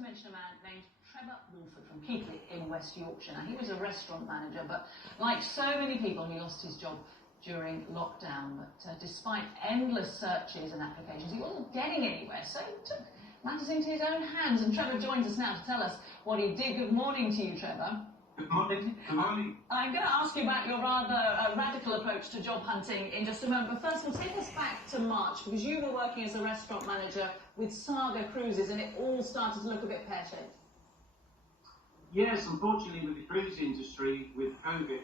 to mention a man named Trevor Wolford from Keighley in West Yorkshire. Now, he was a restaurant manager, but like so many people, he lost his job during lockdown. But despite endless searches and applications, he wasn't getting anywhere, so he took matters into his own hands. And Trevor joins us now to tell us what he did. Good morning to you, Trevor. Good morning. Good morning. I'm going to ask you about your rather radical approach to job hunting in just a moment. But first of all, take us back to March, because you were working as a restaurant manager with Saga Cruises, and it all started to look a bit pear-shaped. Yes, unfortunately, with the cruise industry, with COVID,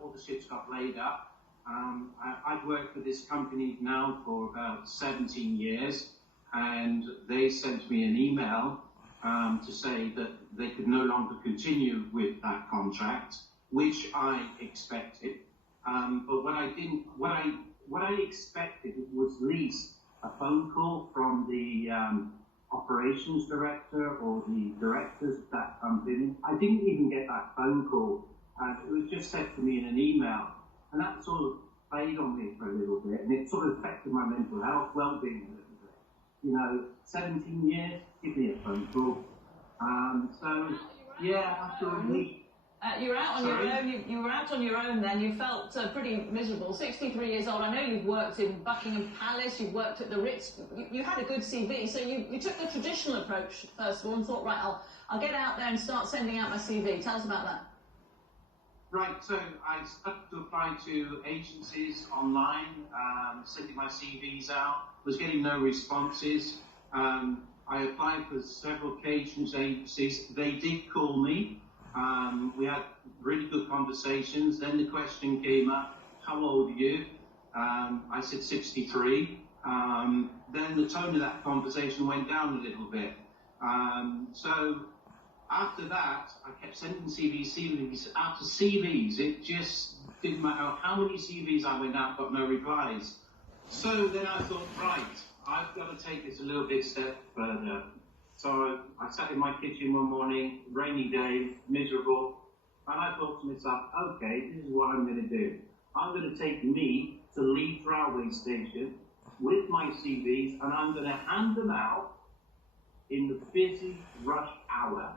all the ships got laid up. I've worked for this company now for about 17 years, and they sent me an email to say that they could no longer continue with that contract, which I expected. But what I expected was at least a phone call from the operations director or the directors of that company. I didn't even get that phone call. It was just said to me in an email, and that sort of played on me for a little bit, and it sort of affected my mental health, well-being a little bit. 17 years, give me a phone call. After a week. You were out on your own. You were out on your own then. You felt pretty miserable. 63 years old. I know you've worked in Buckingham Palace. You've worked at the Ritz. You had a good CV. So you took the traditional approach first of all and thought, right, I'll get out there and start sending out my CV. Tell us about that. Right. So I started to apply to agencies online, sending my CVs out. Was getting no responses. I applied for several agencies. They did call me. We had really good conversations. Then the question came up, how old are you? I said 63. Then the tone of that conversation went down a little bit. So after that, I kept sending CVs after CVs. It just didn't matter how many CVs I went out, got no replies. So then I thought, right, I've got to take this a little bit step further. So I sat in my kitchen one morning, rainy day, miserable, and I thought to myself, okay, this is what I'm going to do. I'm going to take me to Leeds railway station with my CVs, and I'm going to hand them out in the busy rush hour.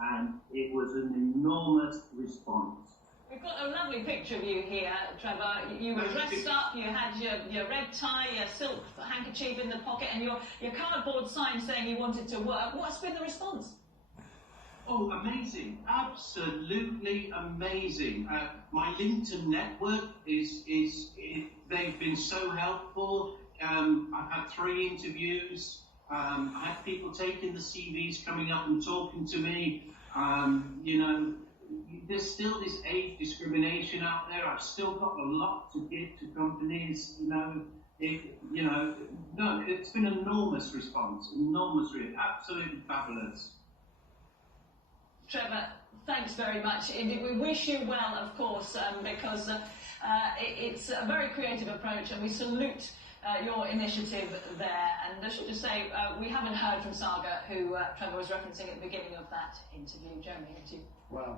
And it was an enormous response. We've got a lovely picture of you here, Trevor. You were dressed up, you had your red tie, your silk handkerchief in the pocket, and your cardboard sign saying you wanted to work. What's been the response? Oh, amazing. Absolutely amazing. My LinkedIn network they've been so helpful. I've had 3 interviews. I had people taking the CVs, coming up and talking to me. There's still this age discrimination out there. I've still got a lot to give to companies. It's been an enormous response, absolutely fabulous. Trevor, thanks very much indeed. We wish you well, of course, because it's a very creative approach, and we salute your initiative there. And I should just say, we haven't heard from Saga, who Trevor was referencing at the beginning of that interview. Jeremy, to you. Well.